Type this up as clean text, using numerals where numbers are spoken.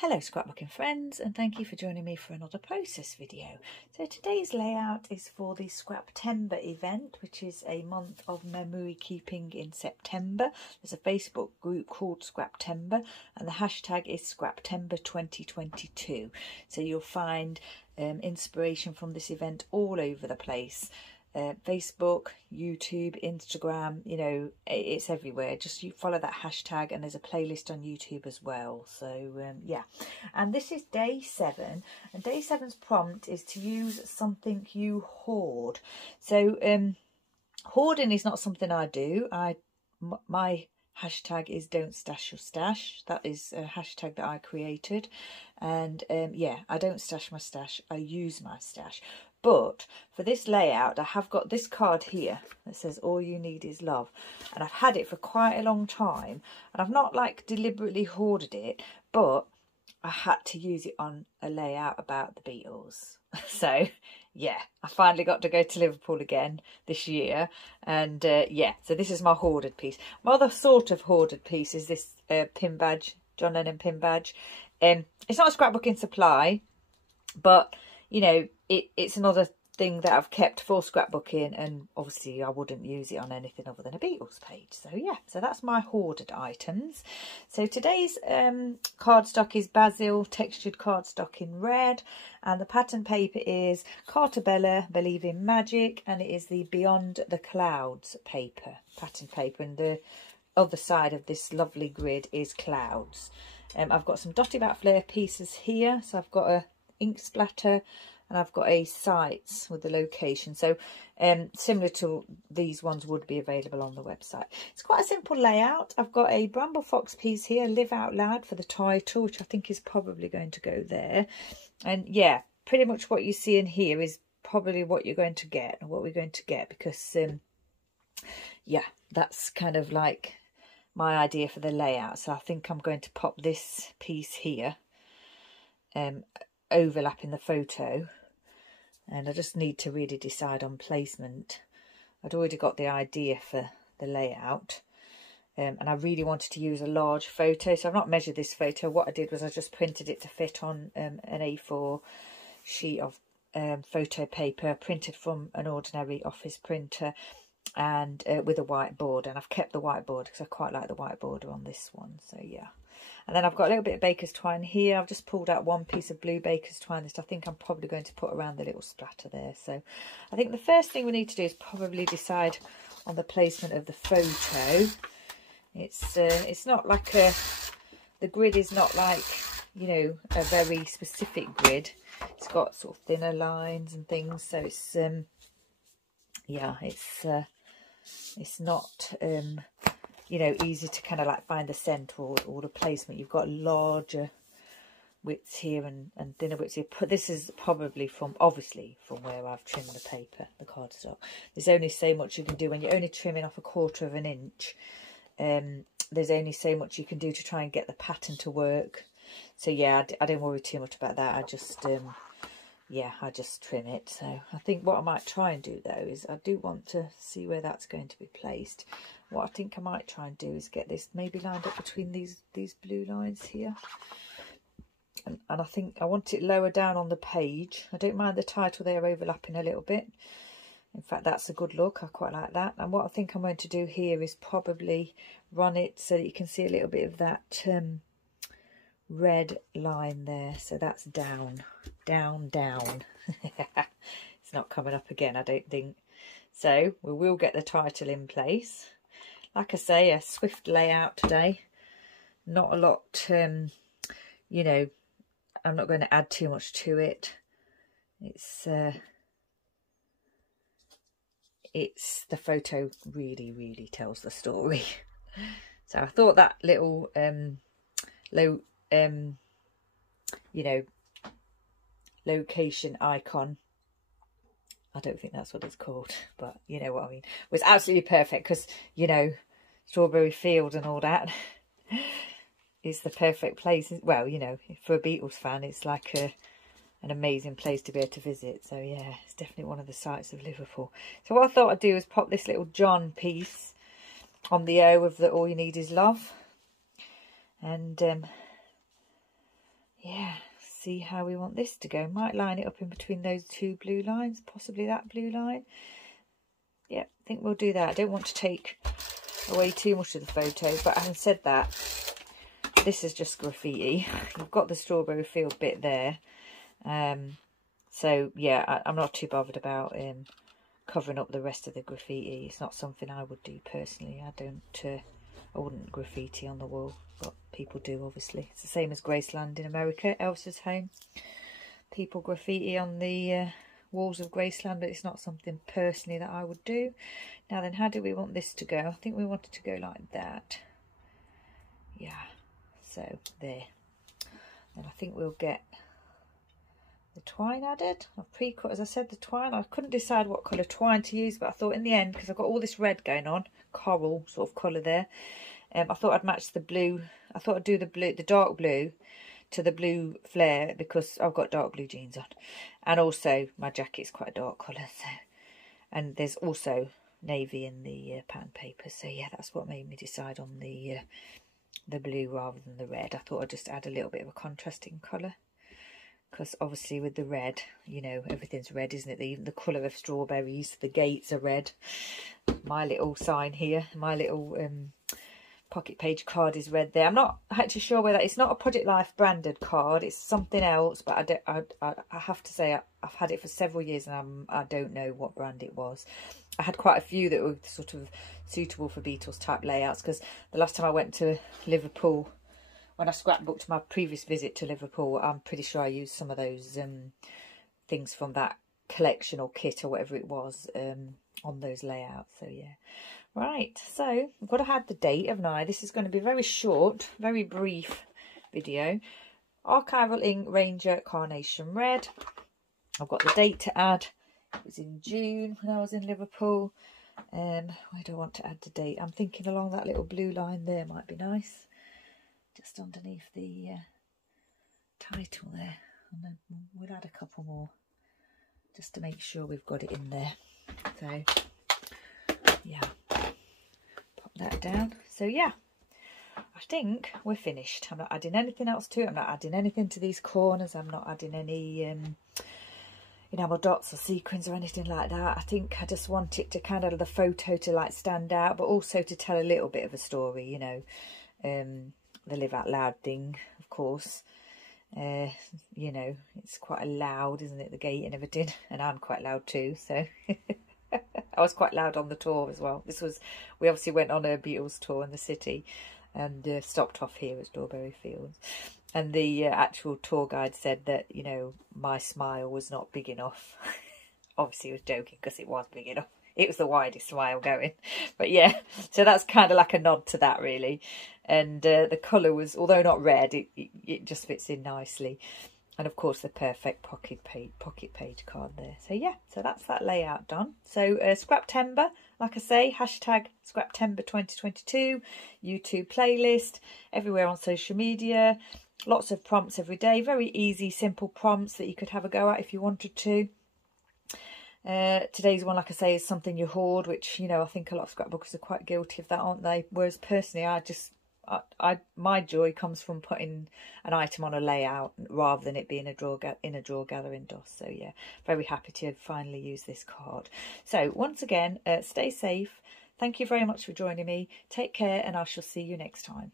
Hello scrapbooking friends, and thank you for joining me for another process video. So today's layout is for the Scraptember event, which is a month of memory keeping in September. There's a Facebook group called Scraptember and the hashtag is Scraptember 2022. So you'll find inspiration from this event all over the place. Facebook, YouTube, Instagram, you know, it's everywhere. Just you follow that hashtag, and there's a playlist on YouTube as well. So yeah, and this is day 7, and day 7's prompt is to use something you hoard. So hoarding is not something I do. My hashtag is don't stash your stash. That is a hashtag that I created, and yeah, I don't stash my stash, I use my stash. But for this layout, I have got this card here that says all you need is love, and I've had it for quite a long time, and I've not like deliberately hoarded it, but I had to use it on a layout about the Beatles. So yeah, I finally got to go to Liverpool again this year, and yeah, so this is my hoarded piece. My other sort of hoarded piece is this pin badge, John Lennon pin badge. It's not a scrapbooking supply, but you know, it's another thing that I've kept for scrapbooking, and obviously I wouldn't use it on anything other than a Beatles page. So yeah, so that's my hoarded items. So today's cardstock is Bazzill textured cardstock in red, and the pattern paper is Carta Bella Believe in Magic, and it is the Beyond the Clouds pattern paper, and the other side of this lovely grid is clouds. I've got some Dotty About Flair pieces here, so I've got a ink splatter, and I've got a sites with the location. So similar to these ones would be available on the website. It's quite a simple layout. I've got a Bramble Fox piece here, Live Out Loud, for the title, which I think is probably going to go there. And yeah, pretty much what you see in here is probably what you're going to get, and what we're going to get, because yeah, that's kind of like my idea for the layout. So I think I'm going to pop this piece here, overlapping the photo, and I just need to really decide on placement. I'd already got the idea for the layout, and I really wanted to use a large photo, so I've not measured this photo. What I did was I just printed it to fit on an A4 sheet of photo paper, printed from an ordinary office printer, and with a whiteboard, and I've kept the whiteboard because I quite like the whiteboard on this one. So yeah. And then I've got a little bit of baker's twine here. I've just pulled out one piece of blue baker's twine that I think I'm probably going to put around the little splatter there. So I think the first thing we need to do is probably decide on the placement of the photo. It's not like the grid is not like, you know, a very specific grid. It's got sort of thinner lines and things, so it's yeah, it's not you know, easy to kind of like find the centre or the placement. You've got larger widths here and thinner widths here. But this is probably from, obviously, from where I've trimmed the paper, the cardstock. There's only so much you can do when you're only trimming off 1/4 of an inch. There's only so much you can do to try and get the pattern to work. So yeah, I don't worry too much about that. I just yeah, I just trim it. So I think what I might try and do though is I do want to see where that's going to be placed. What I think I might try and do is get this maybe lined up between these blue lines here. And I think I want it lower down on the page. I don't mind the title there overlapping a little bit. In fact, that's a good look. I quite like that. And what I think I'm going to do here is probably run it so that you can see a little bit of that red line there. So that's down, down, down. It's not coming up again, I don't think. So we will get the title in place. Like I say, a swift layout today. Not a lot, you know, I'm not going to add too much to it. It's the photo really tells the story. So I thought that little low you know, location icon, I don't think that's what it's called, but you know what I mean, was absolutely perfect, because you know, Strawberry Field and all that is the perfect place. Well, you know, for a Beatles fan, it's like an amazing place to be able to visit. So yeah, it's definitely one of the sights of Liverpool. So what I thought I'd do is pop this little John piece on the O of the All You Need Is Love, and yeah, see how we want this to go. Might line it up in between those two blue lines, possibly that blue line. Yeah, I think we'll do that. I don't want to take away too much of the photo, but having said that, this is just graffiti. You've got the strawberry field bit there. So yeah, I'm not too bothered about covering up the rest of the graffiti. It's not something I would do personally. I wouldn't graffiti on the wall, but people do, obviously. It's the same as Graceland in America, Elsa's home. People graffiti on the walls of Graceland, but it's not something personally that I would do. Now then, how do we want this to go? I think we want it to go like that. Yeah, so there. And I think we'll get the twine added. I've pre-cut, as I said, the twine. I couldn't decide what colour twine to use, but I thought in the end, because I've got all this red going on, coral sort of colour there, I thought I'd match the blue. I thought I'd do the dark blue to the blue flare, because I've got dark blue jeans on, and also my jacket's quite a dark colour, so, and there's also navy in the pattern paper, so yeah, that's what made me decide on the blue rather than the red. I thought I'd just add a little bit of a contrasting colour, because obviously with the red, you know, everything's red, isn't it? Even the colour of strawberries, the gates are red. My little sign here, my little pocket page card is red there. I'm not actually sure whether it's not a Project Life branded card, it's something else, but I have to say I've had it for several years and I don't know what brand it was. I had quite a few that were sort of suitable for Beatles type layouts, because the last time I went to Liverpool, when I scrapbooked my previous visit to Liverpool, I'm pretty sure I used some of those things from that collection or kit or whatever it was on those layouts. So yeah. Right, so I've got to add the date, haven't I? This is going to be very short, very brief video. Archival ink, Ranger Carnation Red. I've got the date to add. It was in June when I was in Liverpool. Where do I want to add the date? I'm thinking along that little blue line there might be nice. Just underneath the title there. And then we'll add a couple more just to make sure we've got it in there. So, yeah. Pop that down. So, yeah. I think we're finished. I'm not adding anything else to it. I'm not adding anything to these corners. I'm not adding any enamel dots or sequins or anything like that. I think I just want it to kind of, the photo to like stand out, but also to tell a little bit of a story, you know. The live out loud thing, of course. You know, it's quite loud, isn't it, the gate and everything, and I'm quite loud too, so I was quite loud on the tour as well. We obviously went on a Beatles tour in the city and stopped off here at Strawberry Fields, and the actual tour guide said that, you know, my smile was not big enough. Obviously he was joking, because it was big enough. It was the widest smile going. But yeah, so that's kind of like a nod to that, really. And the colour was, although not red, it just fits in nicely. And of course the perfect pocket page card there. So yeah, so that's that layout done. So Scraptember, like I say, hashtag Scraptember 2022, YouTube playlist, everywhere on social media. Lots of prompts every day. Very easy, simple prompts that you could have a go at if you wanted to. Today's one, like I say, is something you hoard, which, you know, I think a lot of scrapbookers are quite guilty of that, aren't they? Whereas personally, my joy comes from putting an item on a layout rather than it being in a drawer gathering dust. So yeah, very happy to finally use this card. So once again, stay safe. Thank you very much for joining me. Take care, and I shall see you next time.